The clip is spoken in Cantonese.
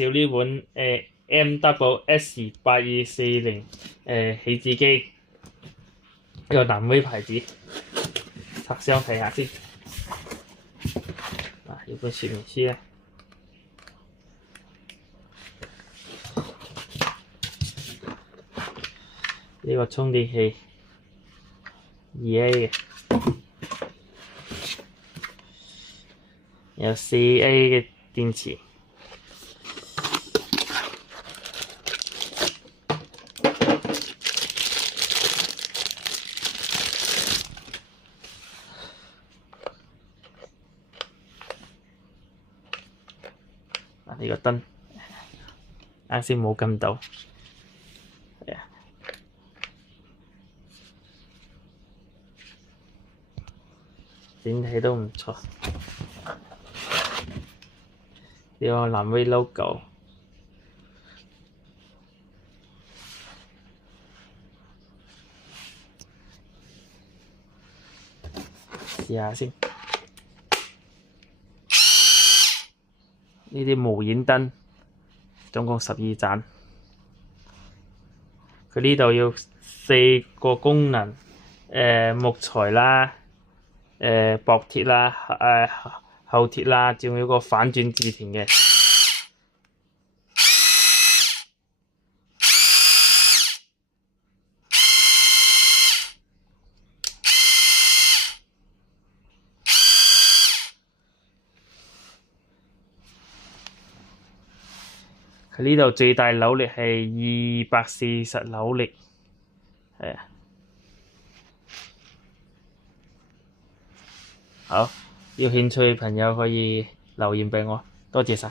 紹呢款MWS8240起子機，呢個南威牌子。拆箱睇下先。呢本說明書咧，呢個充電器2A 嘅，有4A 嘅電池。呢個燈啱先冇撳到，整體都唔錯。呢個南威 logo， 試下先。呢啲無煙燈總共12盞，佢呢度要4個功能，木材啦，薄鐵啦，厚鐵啦，仲有個反轉自填嘅。佢呢度最大扭力係240扭力，係啊。好，有興趣嘅朋友可以留言畀我，多謝晒。